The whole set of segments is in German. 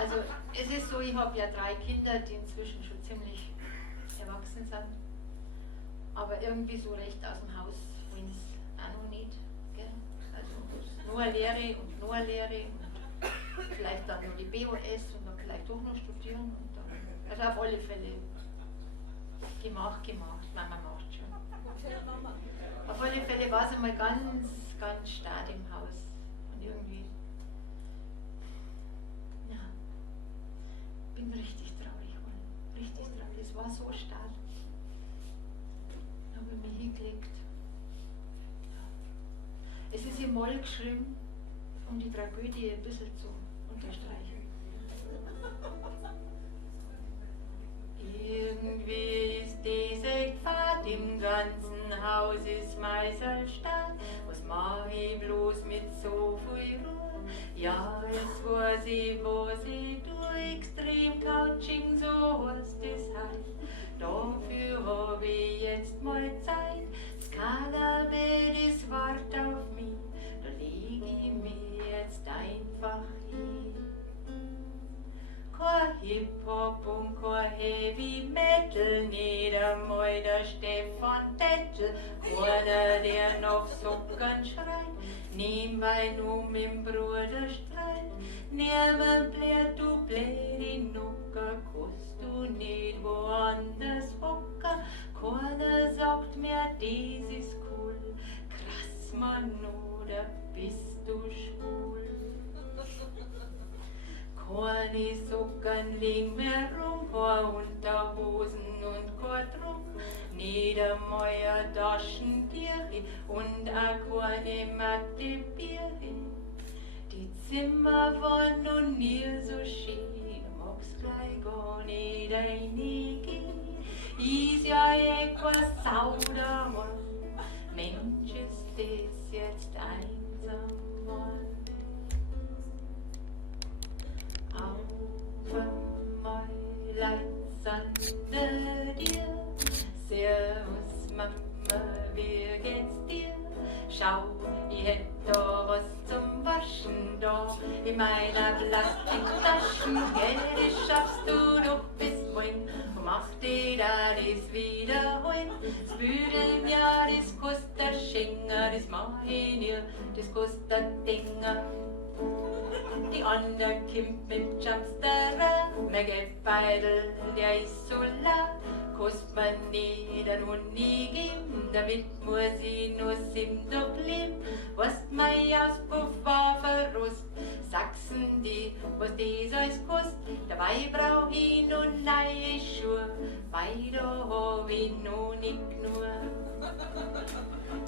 Also es ist so, ich habe ja 3 Kinder, die inzwischen schon ziemlich erwachsen sind. Aber irgendwie so recht aus dem Haus wollen sie auch noch nicht. Gell? Also nur eine Lehre und nur eine Lehre und vielleicht dann noch die BOS und dann vielleicht doch noch studieren. Und dann, also auf alle Fälle gemacht. Mama macht schon. Auf alle Fälle war es einmal ganz stark im Haus. Und irgendwie, ja, bin richtig traurig geworden. Richtig traurig. Es war so stark. Dann habe ich mich hingelegt. Ja. Es ist im Moll geschrieben, um die Tragödie ein bisschen zu unterstreichen. Irgendwie ist diese Fahrt im ganzen Haus ist Meißelstadt. Was mach ich bloß mit so viel Ruhe? Ja, es war sie, wo sie du extrem Couching, so was das heißt. Dafür hab ich jetzt mal Zeit. Das Kaderbett, das wart auf mich. Da leg ich mich jetzt einfach hin. Kein Hip-Hop und kein Heavy Metal, nicht einmal der Stefan Tettel, keiner, der noch Socken schreit, nebenbei nur mit Bruder streit, niemand blärt, du bläri Nucker, kannst du nicht woanders hocken, keiner sagt mehr, das ist cool, krass Mann, oder bist du schwul? Keine Socken liegen mehr rum, keine Unterhosen und kein Druck, nicht einmal ein Taschentücher und auch keine Matte Bier. Die Zimmer waren noch nie so schön, du magst gleich gar nicht reingehen. Ist ja kein Sau da mal, Mensch ist das jetzt einsam mal. Auf einmal leid's an dir. Servus Mama, wie geht's dir? Schau, ich hätt da was zum Waschen da in meiner Plastiktaschen. Gell, das schaffst du doch bis morgen. Und mach dir da das wiederholen. Das Bügeln, ja, das kostet Schenker, das mach ich nie, das kostet Dinger. Die andere kommt mit Jumpsterer, mein Geldbeutel, der ist so laut, kostet man nicht einen Huni geben, damit muss ich nur 7 bleiben. Was mein Auspuff war verrost, Sachsen die, was das alles kostet, dabei brauch ich noch neue Schuhe, weil da hab ich noch nicht genug.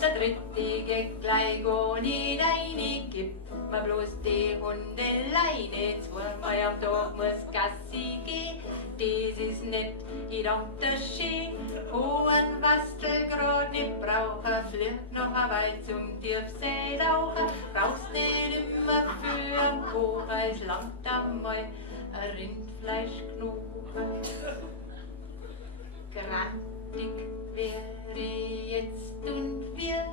Der dritte geht gleich gar nicht rein, gibt mir bloß die Hundeleine. 2-mal am Tag muss Gassi gehen, das ist nett, ich dank der Ski. Hohen Wastel grad nicht brauchen, fliegt noch eine Weile zum Tiefsee rauchen. Brauchst nicht immer für am Kochen, es langt einmal ein Rindfleischknochen. Grantig wäre jetzt und wir,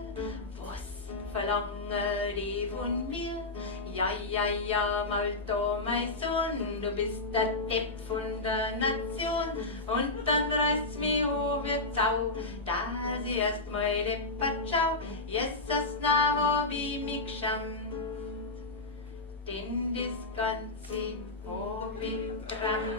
was verlangen die von mir? Ja, mal da, mein Sohn, du bist der Depp von der Nation. Und dann reißt's mich hoch wie Zau, dass ich erst mal deppert schau. Jesus, na, hab ich mich geschämt, denn das Ganze hab ich dran.